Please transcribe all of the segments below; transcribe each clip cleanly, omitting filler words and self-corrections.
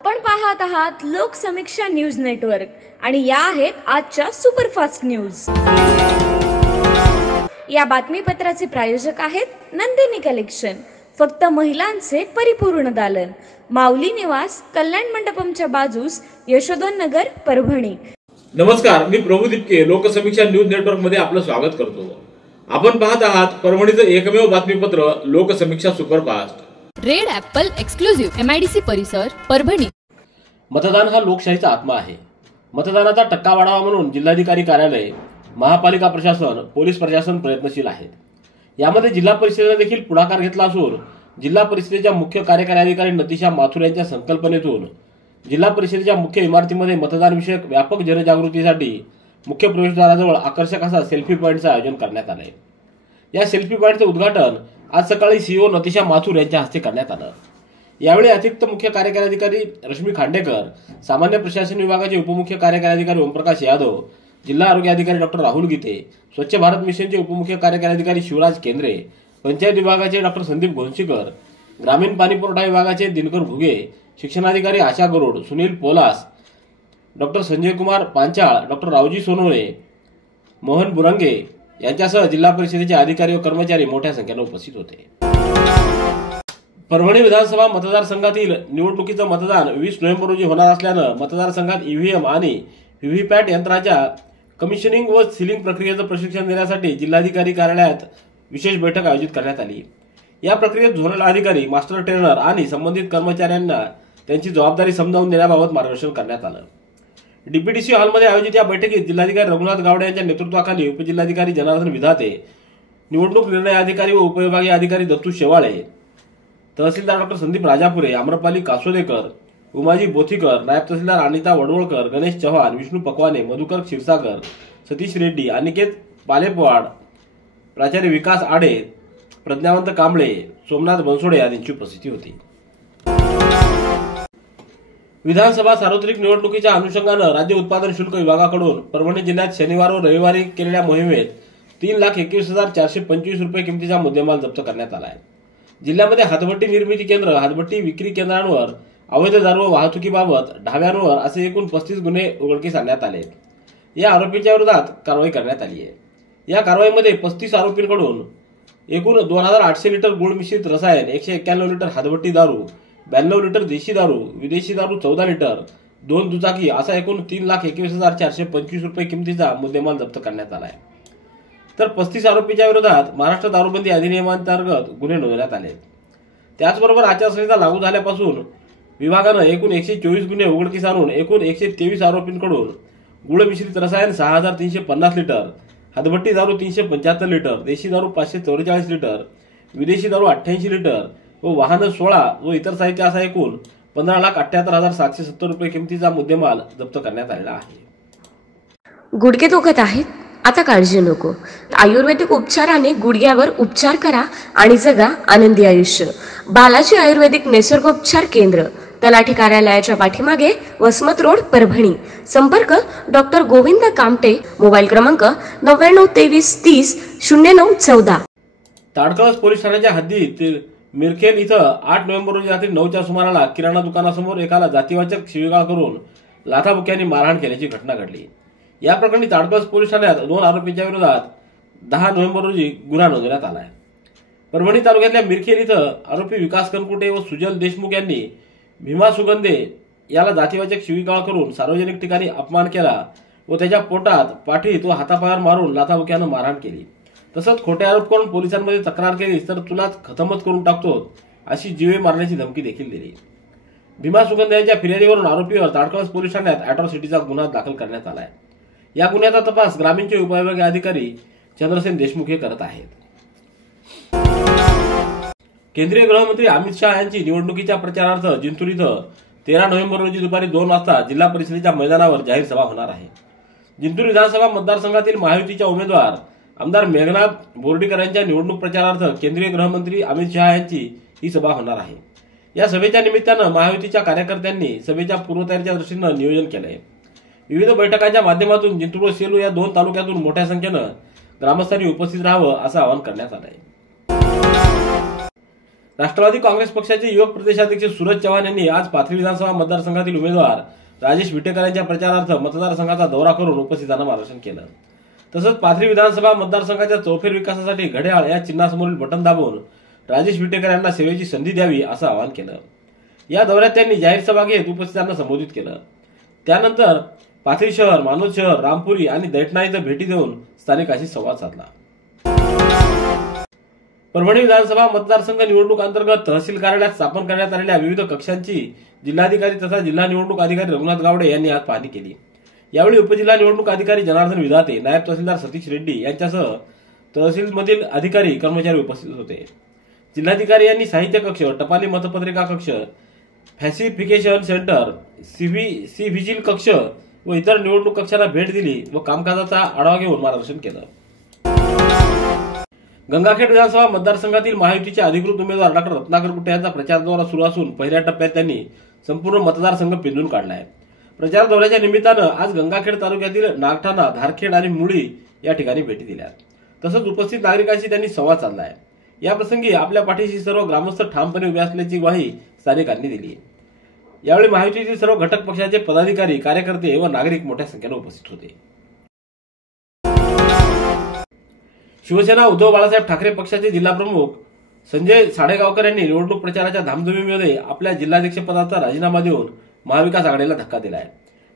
आपण पाहत आहात लोकसमीक्षा न्यूज नेटवर्क आणि या आहेत आजच्या सुपरफास्ट न्यूज। या बातमीपत्राचे प्रायोजक आहेत नंदिनी कलेक्शन, फक्त महिलांचे परिपूर्ण दालन, माऊली निवास, कल्याण मंडपमच्या बाजूस, यशोधन नगर, परभणी। नमस्कार, मी प्रभू दिपके लोकसमीक्षा न्यूज नेटवर्क मध्ये आपलं स्वागत करतो। आपण पाहत आहात परभणीचं एकमेव बातमीपत्र Loksamiksha superfast. Red Apple exclusive MIDC परिसर, परभणी। मतदान हा लोकशाहीचा आत्मा आहे। मतदानाचा टक्का वाढावा म्हणून जिल्हाधिकारी कार्यालय, महापालिका प्रशासन, पोलीस प्रशासन प्रयत्नशील आहेत। यामध्ये जिल्हा परिषदेने देखील पुढाकार घेतला असून जिल्हा परिषदेच्या मुख्य कार्यकारी अधिकारी नतीशा माथुर यांच्या संकल्पनेतून जिल्हा परिषदेच्या मुख्य इमारतीमध्ये मतदान विषयक व्यापक जनजागृतीसाठी मुख्य प्रवेशद्वाराजवळ आकर्षक असा सेल्फी पॉइंटचं आयोजन करण्यात आले। या सेल्फी पॉइंटचे उद्घाटन आज सकाळी CEO नतीशा माथुर यांच्या हस्ते करण्यात आलं। यावेळी अतिरिक्त मुख्य कार्यकारी अधिकारी रश्मी खांडेकर, सामान्य प्रशासन विभागाचे उपमुख्य कार्यकारी अधिकारी ओमप्रकाश यादव, जिल्हा आरोग्य अधिकारी डॉक्टर राहुल गीते, स्वच्छ भारत मिशनचे उपमुख्य कार्यकारी अधिकारी शिवराज केंद्रे, पंचायत विभागाचे डॉक्टर संदीप घोंशीकर, ग्रामीण पाणी पुरवठा विभागाचे दिनकर भुगे, शिक्षणाधिकारी आशा गरुड, सुनील पोलास, डॉक्टर संजय कुमार पांचाळ, डॉक्टर रावजी सोनवणे, मोहन बुरंगे यांच्यासह जिल्हा परिषदेचे अधिकारी व कर्मचारी मोठ्या संख्येने उपस्थित होते। परभणी विधानसभा मतदारसंघातील निवडणुकीचं मतदान 20 नोव्हेंबर रोजी होणार असल्यानं मतदारसंघात EVM आणि व्हीव्हीपॅट यंत्राच्या कमिशनिंग व सीलिंग प्रक्रियेचं प्रशिक्षण देण्यासाठी जिल्हाधिकारी कार्यालयात विशेष बैठक आयोजित करण्यात आली। या प्रक्रियेत झोनल अधिकारी, मास्टर ट्रेनर आणि संबंधित कर्मचाऱ्यांना त्यांची जबाबदारी समजावून देण्याबाबत मार्गदर्शन करण्यात आलं। DPTC हॉलमध्ये आयोजित या बैठकीत जिल्हाधिकारी रघुनाथ गावडे यांच्या नेतृत्वाखाली उपजिल्हाधिकारी जनार्दन विधाते, निवडणूक निर्णय अधिकारी व उपविभागीय अधिकारी दत्तू शेवाळे, तहसीलदार डॉक्टर संदीप राजापुरे, आम्रपाली कासोदेकर, उमाजी बोथीकर, नायब तहसीलदार अनिता वडवळकर, गणेश चव्हाण, विष्णू पकवाने, मधुकर क्षीरसागर, सतीश रेड्डी, अनिकेत पालेपवाड, प्राचार्य विकास आडे, प्रज्ञावंत कांबळे, सोमनाथ बनसोडे यांची उपस्थिती होती। विधानसभा सार्वत्रिक निवडणुकीच्या अनुषंगानं राज्य उत्पादन शुल्क विभागाकडून परभणी जिल्ह्यात शनिवार व रविवारी केलेल्या मोहिमेत 3,21,425 रुपये किमतीचा मुद्देमाल जप्त करण्यात आला आहे। जिल्ह्यामध्ये हातभट्टी निर्मिती केंद्र, हातभट्टी विक्री केंद्रांवर अवैध दारू वाहतुकीबाबत ढाब्यांवर असे एकूण 35 गुन्हे उघडकीस आणण्यात आले। या आरोपींच्या विरोधात कारवाई करण्यात आली आहे। या कारवाईमध्ये 35 आरोपींकडून एकूण 2,800 लिटर गुळ मिश्रित रसायन, 191 लिटर हातभट्टी दारू, 92 लिटर देशी दारू, विदेशी दारू 14 लिटर, 2 दुचाकी असा एकूण 3,21,425 रुपये किमतीचा मुद्देमाल जप्त करण्यात आला आहे। तर 35 आरोपींच्या विरोधात महाराष्ट्र दारूबंदी अधिनियमांतर्गत गुन्हे नोंदवण्यात आले। त्याचबरोबर आचारसंहिता लागू झाल्यापासून विभागानं एकूण 124 गुन्हे उघडकीस आणून एकूण 123 आरोपींकडून गुळ मिश्रित रसायन 6,350 लिटर, हातभट्टी दारू 375 लिटर, देशी दारू 544 लिटर, विदेशी दारू 88 लिटर व वाहनं 16 व इतर साहित्य असा एकूण 15,78,770 रुपये किमतीचा मुद्देमाल जप्त करण्यात आलेला आहे। गुडघे दुखत आहेत? आता काळजी नको। आयुर्वेदिक उपचाराने गुडघ्यावर उपचार करा आणि जगा आनंदी आयुष्य। बालाजी आयुर्वेदिक निसर्गोपचार केंद्र, तलाठी कार्यालयाच्या पाठीमागे, वसमत रोड, परभणी। संपर्क डॉक्टर गोविंद कामटे, मोबाईल क्रमांक 9923300914। ताडकळस पोलीस ठाण्याच्या हद्दीत मिरखेल इथं 8 नोव्हेंबर रोजी रात्री 9च्या सुमाराला किराणा दुकानासमोर एकाला जातीवाचक शिवीगाळ करून लाथाबुक्क्यांनी मारहाण केल्याची घटना घडली। या प्रकरणी ताडकळस पोलीस ठाण्यात 2 आरोपींच्या विरोधात 10 नोव्हेंबर रोजी गुन्हा नोंदवण्यात आला आहे। परभणी तालुक्यातल्या मिरखेल इथं आरोपी विकास कनकुटे व सुजल देशमुख यांनी भीमा सुगंधे याला जातीवाचक शिवीगाळ करून सार्वजनिक ठिकाणी अपमान केला व त्याच्या पोटात, पाठीत व हातापायावर मारून लाथाबुक्क्यानं मारहाण केली। तसंच खोटे आरोप करून पोलिसांमध्ये तक्रार केली तर तुलाच खतमच करून टाकतो अशी जीवे मारण्याची धमकी देखील दिली। भीमा सुगंधे यांच्या फिर्यादीवरून आरोपीवर ताडकळस पोलीस ठाण्यात अॅट्रॉसिटीचा गुन्हा दाखल करण्यात आला आहे। या गुन्ह्याचा तपास ग्रामीणचे उपविभागीय अधिकारी चंद्रसेन देशमुख हे करत आहेत। केंद्रीय गृहमंत्री अमित शहा यांची निवडणुकीच्या प्रचारार्थ जिंतूर इथं 13 नोव्हेंबर रोजी दुपारी 2 वाजता जिल्हा परिषदेच्या मैदानावर जाहीर सभा होणार आहे। जिंतूर विधानसभा मतदारसंघातील महायुतीच्या उमेदवार आमदार मेघना बोर्डीकर यांच्या निवडणूक प्रचारार्थ केंद्रीय गृहमंत्री अमित शहा यांची ही सभा होणार आहे। या सभेच्या निमित्तानं महायुतीच्या कार्यकर्त्यांनी सभेच्या पूर्वतयारीच्या दृष्टीनं नियोजन केलंय। विविध बैठकांच्या माध्यमातून जिंतूर व सेलू या 2 तालुक्यातून मोठ्या संख्येनं ग्रामस्थांनी उपस्थित राहावं असं आवाहन करण्यात आलंय। राष्ट्रवादी काँग्रेस पक्षाचे युवक प्रदेशाध्यक्ष सूरज चव्हाण यांनी आज पाथरी विधानसभा मतदारसंघातील उमेदवार राजेश विटेकर यांच्या प्रचारार्थ मतदारसंघाचा दौरा करून उपस्थितांना मार्गदर्शन केलं. तसंच पाथरी विधानसभा मतदारसंघाच्या चौफेर विकासासाठी घड्याळ या चिन्हासमोरील बटन दाबून राजेश विटेकर यांना सेवेची संधी द्यावी असं आवाहन केलं. या दौऱ्यात त्यांनी जाहीर सभा घेत उपस्थितांना संबोधित केलं. त्यानंतर पाथरी शहर, मानोद शहर, रामपुरी आणि दैठणा इथं भेटी देऊन स्थानिकांशी संवाद साधला. परभणी विधानसभा मतदारसंघ निवडणूक अंतर्गत तहसील कार्यालयात स्थापन करण्यात आलेल्या विविध कक्षांची जिल्हाधिकारी तथा जिल्हा निवडणूक अधिकारी रघुनाथ गावडे यांनी आज पाहणी केली. यावेळी उपजिल्हा निवडणूक अधिकारी जनार्दन विधाते, नायब तहसीलदार सतीश रेड्डी यांच्यासह तहसीलमधील अधिकारी कर्मचारी उपस्थित होते. जिल्हाधिकारी यांनी साहित्य कक्ष, टपाली मतपत्रिका कक्ष, फॅसिफिकेशन सेंटर, सी व्हिजिल कक्ष व इतर निवडणूक कक्षाला भेट दिली व कामकाजाचा आढावा घेऊन मार्गदर्शन केलं. गंगाखेड विधानसभा मतदारसंघातील महायुतीचे अधिकृत उमेदवार डॉ. रत्नाकर कुट्टे यांचा प्रचार दौरा सुरू असून पहिल्या टप्प्यात त्यांनी संपूर्ण मतदारसंघ पिंजून काढलाय. प्रचार दौऱ्याच्या निमित्तानं आज गंगाखेड तालुक्यातील नागठाणा, धारखेड आणि मुळी या ठिकाणी भेटी दिल्या. तसंच उपस्थित नागरिकांशी त्यांनी संवाद साधलाय. या प्रसंगी आपल्या पाठीशी सर्व ग्रामस्थ ठामपणे उभे असल्याची ग्वाही स्थानिकांनी दिली. यावेळी महायुतीतील सर्व घटक पक्षाचे पदाधिकारी, कार्यकर्ते व नागरिक मोठ्या संख्येने उपस्थित होते. शिवसेना उद्धव बाळासाहेब ठाकरे पक्षाचे जिल्हाप्रमुख संजय साडेगावकर यांनी निवडणूक प्रचाराच्या धामधुमीमध्ये आपल्या जिल्हाध्यक्षपदाचा राजीनामा देऊन महाविकास आघाडीला धक्का दिलाय.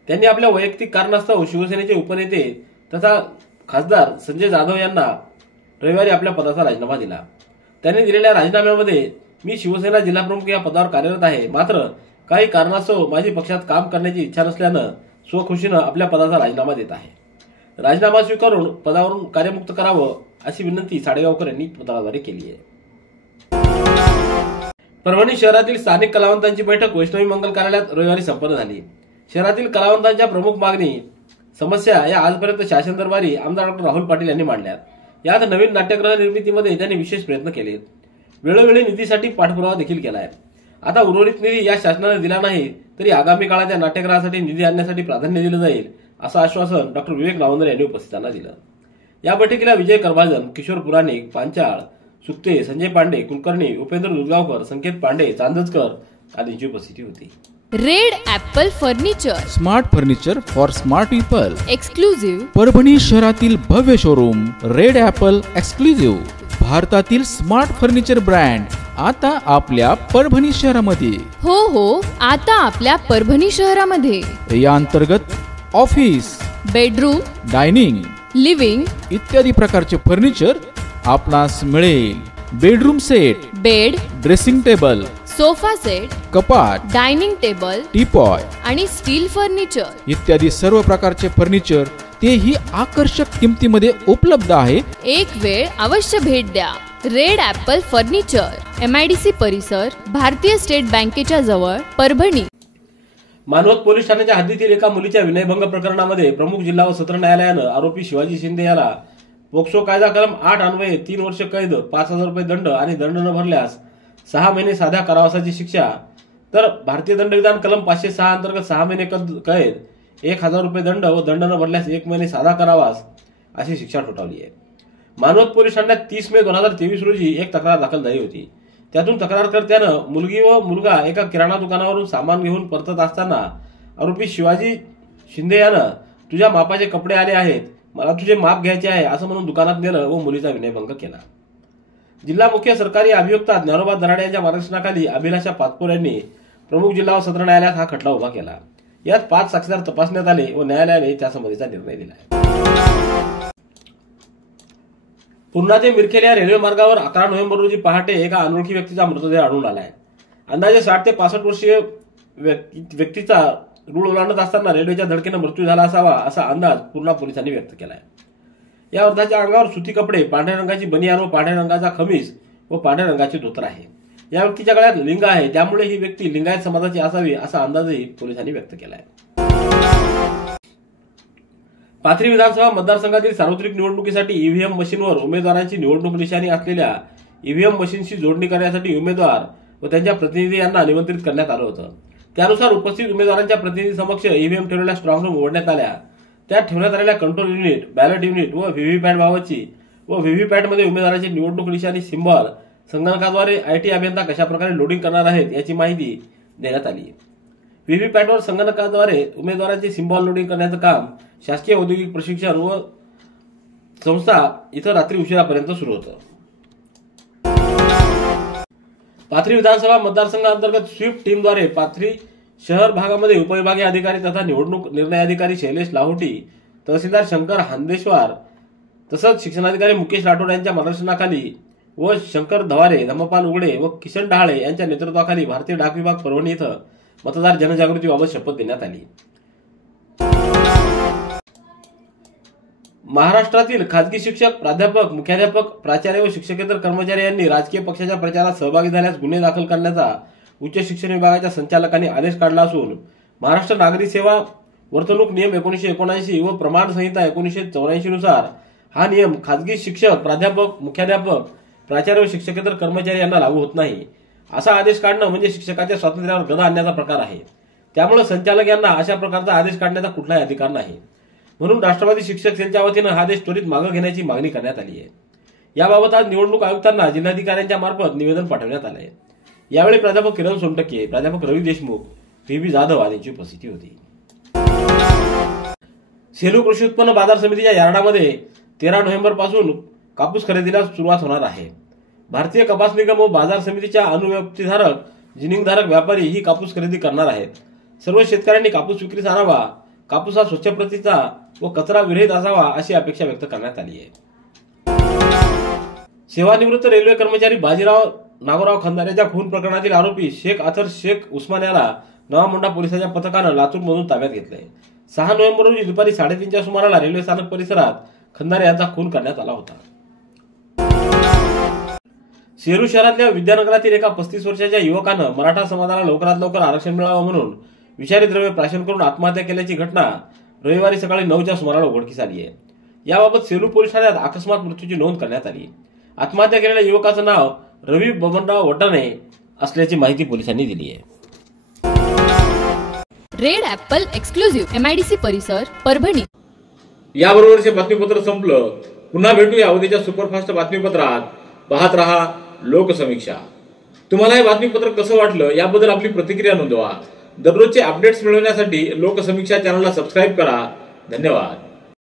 त्यांनी आपल्या वैयक्तिक कारणास्तव शिवसेनेचे उपनेते तथा खासदार संजय जाधव यांना रविवारी आपल्या पदाचा राजीनामा दिला. त्यांनी दिलेल्या राजीनाम्यामध्ये मी शिवसेना जिल्हाप्रमुख या पदावर कार्यरत आहे, मात्र काही कारणास्तव माझी पक्षात काम करण्याची इच्छा नसल्यानं स्वखुशीनं आपल्या पदाचा राजीनामा देत आहे. राजीनामा स्वीकारून पदावरून कार्यमुक्त करावं अशी विनंती साडेगावकर यांनी पत्राद्वारे केली आहे. परभणी शहरातील स्थानिक कलावंतांची बैठक वैष्णवी मंगल कार्यालयात रविवारी संपन्न झाली. शहरातील कलावंतांच्या प्रमुख मागणी, समस्या या आजपर्यंत शासन दरबारी आमदार डॉ. राहुल पाटील यांनी मांडल्यात. यात नवीन नाट्यगृह निर्मितीमध्ये त्यांनी विशेष प्रयत्न केले. वेळोवेळी निधीसाठी पाठपुरावा देखील केलाय. आता उर्वरित निधी या शासनाने दिला नाही तरी आगामी काळात या नाट्यगृहासाठी निधी आणण्यासाठी प्राधान्य दिलं जाईल असं आश्वासन डॉ. विवेक नावंदरे यांनी उपस्थितांना दिलं. या बैठकीला विजय करभाजन, किशोर पुराणिक, पांचाळ, सुक्ते, संजय पांडे, कुलकर्णी, उपेंद्र दुधगावकर, संकेत पांडे, चांदजकर आदींची उपस्थिती होती. Red Apple furniture, smart furniture for smart people. Exclusive Parbhani शहरातील भव्य शोरूम रेड ॲपल एक्सक्लुझिव्ह, भारतातील स्मार्ट फर्निचर ब्रँड आता आपल्या परभणी शहरामध्ये. हो, आता आपल्या परभणी शहरामध्ये. या अंतर्गत ऑफिस, बेडरूम, डायनिंग, लिव्हिंग इत्यादी प्रकारचे फर्निचर आपणास मिळेल. Bedroom set, bed, dressing table, sofa set, कपाट, डायनिंग टेबल, टीपॉय आणि स्टील फर्निचर इत्यादी सर्व प्रकारचे फर्निचर तेही आकर्षक किमतीमध्ये उपलब्ध आहे. एक वेळ अवश्य भेट द्या. रेड ॲपल फर्निचर, MIDC परिसर, भारतीय स्टेट बँकेच्या जवळ, परभणी. मानवत पोलीस ठाण्याच्या हद्दीतील एका मुलीच्या विनयभंग प्रकरणामध्ये प्रमुख जिल्हा व सत्र न्यायालयानं आरोपी शिवाजी शिंदे याला पोक्सो कायदा कलम 8 अन्वये 3 वर्ष कैद, 5,000 रुपये दंड आणि दंड न भरल्यास 6 महिने साध्या कारावासाची शिक्षा, तर भारतीय दंडविधान कलम 506 अंतर्गत 6 महिने कैद, 1,000 रुपये दंड व दंड न भरल्यास 1 महिने साधा कारावास अशी शिक्षा ठोठावली आहे. मानवत पोलीस ठाण्यात 30 मे 2023 रोजी एक तक्रार दाखल झाली होती. त्यातून तक्रारकर्त्यानं मुलगी व मुलगा एका किराणा दुकानावरून सामान घेऊन परतत असताना आरोपी शिवाजी शिंदे यानं तुझ्या मापाचे कपडे आले आहेत, मला तुझे माप घ्यायचे आहे असं म्हणून दुकानात नेलं व मुलीचा विनयभंग केला. जिल्हा मुख्य सरकारी अभियोक्ता ज्ञानोबा दराडे यांच्या मार्गदर्शनाखाली अभिलाषा पातपूर यांनी प्रमुख जिल्हा व सत्र न्यायालयात हा खटला उभा केला. यात 5 साक्षीदार तपासण्यात आले व न्यायालयाने त्यासंबंधीचा निर्णय दिला. पूर्णा ते मिरखेल या रेल्वे मार्गावर 11 नोव्हेंबर रोजी पहाटे एका अनोळखी व्यक्तीचा मृतदेह आढळून आलाय. अंदाजे 60 ते 65 वर्षीय व्यक्तीचा रूळ ओलांडत असताना रेल्वेच्या धडकेनं मृत्यू झाला असावा असा अंदाज पूर्णा पोलिसांनी व्यक्त केलाय. या वृद्धाच्या अंगावर सुती कपडे, पांढऱ्या रंगाची बनियान व पांढऱ्या रंगाचा खमीस व पांढऱ्या रंगाचे धोतर आहे. या व्यक्तीच्या गळ्यात लिंग आहे, त्यामुळे ही व्यक्ती लिंगायत समाजाची असावी असा अंदाजही पोलिसांनी व्यक्त केलाय. पाथरी विधानसभा मतदारसंघातील सार्वत्रिक निवडणुकीसाठी ईव्हीएम मशीनवर उमेदवारांची निवडणूक निशाणी असलेल्या ईव्हीएम मशीनशी जोडणी करण्यासाठी उमेदवार व त्यांच्या प्रतिनिधी यांना निमंत्रित करण्यात आलं होतं. त्यानुसार उपस्थित उमेदवारांच्या प्रतिनिधी समक्ष ईव्हीएम ठेवलेल्या स्ट्रॉंग रूम उघडण्यात आल्या. त्यात ठेवण्यात आलेल्या कंट्रोल युनिट, बॅलेट युनिट व व्हीव्हीपॅट बाबतची व व्हीव्हीपॅटमध्ये उमेदवाराची निवडणूक निशाणी सिंबॉल संगणकाद्वारे IT अभियंता कशा प्रकारे लोडिंग करणार आहेत याची माहिती देण्यात आली. व्हीव्हीपॅटवर संगणकाद्वारे उमेदवारांचे सिम्बॉल लोडिंग करण्याचं काम शासकीय औद्योगिक प्रशिक्षण व संस्था इथं रात्री उशिरापर्यंत सुरू होतं. पाथरी विधानसभा मतदारसंघाअंतर्गत स्वीप टीमद्वारे पाथरी शहर भागामध्ये उपविभागीय अधिकारी तथा निवडणूक निर्णय अधिकारी शैलेश लाहोटी, तहसीलदार शंकर हांदेश्वर तसंच शिक्षणाधिकारी मुकेश राठोड यांच्या मार्गदर्शनाखाली व शंकर धवारे, धम्मपाल उघडे व किशन डहाळे यांच्या नेतृत्वाखाली भारतीय डाक विभाग परभणी इथं मतदार जनजागृतीबाबत शपथ देण्यात आली. महाराष्ट्रातील खाजगी शिक्षक, प्राध्यापक, मुख्याध्यापक, प्राचार्य व शिक्षकेतर कर्मचारी यांनी राजकीय पक्षाच्या प्रचारात सहभागी झाल्यास गुन्हे दाखल करण्याचा उच्च शिक्षण विभागाच्या संचालकांनी आदेश काढला असून महाराष्ट्र नागरी सेवा वर्तणूक नियम 1979 व प्रमाण संहिता 1984 नुसार हा नियम खाजगी शिक्षक, प्राध्यापक, मुख्याध्यापक, प्राचार्य व शिक्षकेतर कर्मचारी यांना लागू होत नाही. असा आदेश काढणं म्हणजे शिक्षकाच्या स्वातंत्र्यावर गदा आणण्याचा प्रकार आहे. त्यामुळे संचालक यांना अशा प्रकारचा आदेश काढण्याचा कुठलाही अधिकार नाही. म्हणून राष्ट्रवादी शिक्षक सेलच्या वतीनं हा आदेश त्वरित मागे घेण्याची मागणी करण्यात आली आहे. याबाबत आज निवडणूक आयुक्तांना जिल्हाधिकाऱ्यांच्या मार्फत निवेदन पाठवण्यात आलं आहे. यावेळी प्राध्यापक किरण सोनटके, प्राध्यापक रवी देशमुख, PB जाधव आदींची उपस्थिती होती. सेलू कृषी उत्पन्न बाजार समितीच्या यार्डामध्ये 13 नोव्हेंबर पासून कापूस खरेदीला सुरुवात होणार आहे. भारतीय कपास निगम व बाजार समितीच्या अनुव्याप्तीधारक, जिनिंगधारक व्यापारी ही कापूस खरेदी करणार आहेत. सर्व शेतकऱ्यांनी कापूस विक्रीस आणावा, कापूस हा स्वच्छ प्रतीचा व कचरा विरहित असावा अशी अपेक्षा व्यक्त करण्यात आली आहे. सेवानिवृत्त रेल्वे कर्मचारी बाजीराव नागोराव खंदारेच्या खून प्रकरणातील आरोपी शेख अथर शेख उस्मान याला नवा मोंढा पोलिसांच्या पथकानं लातूरमधून ताब्यात घेतलंय. 6 नोव्हेंबर रोजी दुपारी 3:30च्या सुमाराला रेल्वे स्थानक परिसरात खंदारे यांचा खून करण्यात आला होता. सेलू शहरातल्या विद्यानगरातील एका 35 वर्षाच्या युवकानं मराठा समाजाला लवकरात लवकर आरक्षण मिळावं म्हणून विषारी द्रव्य प्राशन करून आत्महत्या केल्याची घटना रविवारी सकाळी 9च्या सुमाराला उघडकीस आली आहे. याबाबत सेलू पोलीस ठाण्यात अकस्मात मृत्यूची नोंद करण्यात आली. आत्महत्या केलेल्या युवकाचं नाव रवी बबनराव वटाणे असल्याची माहिती पोलिसांनी दिली आहे. रेड ॲपल एक्सक्लुझिव्ह MIDC परिसर परभणी. याबरोबरचे बातमीपत्र संपलं. पुन्हा भेटूया उद्याच्या सुपरफास्ट बातमीपत्रात. पाहत रहा लोकसमीक्षा. तुम्हाला हे बातमीपत्र कसं वाटलं याबद्दल आपली प्रतिक्रिया नोंदवा. दररोजचे अपडेट्स मिळवण्यासाठी लोकसमीक्षा चॅनलला सबस्क्राईब करा. धन्यवाद.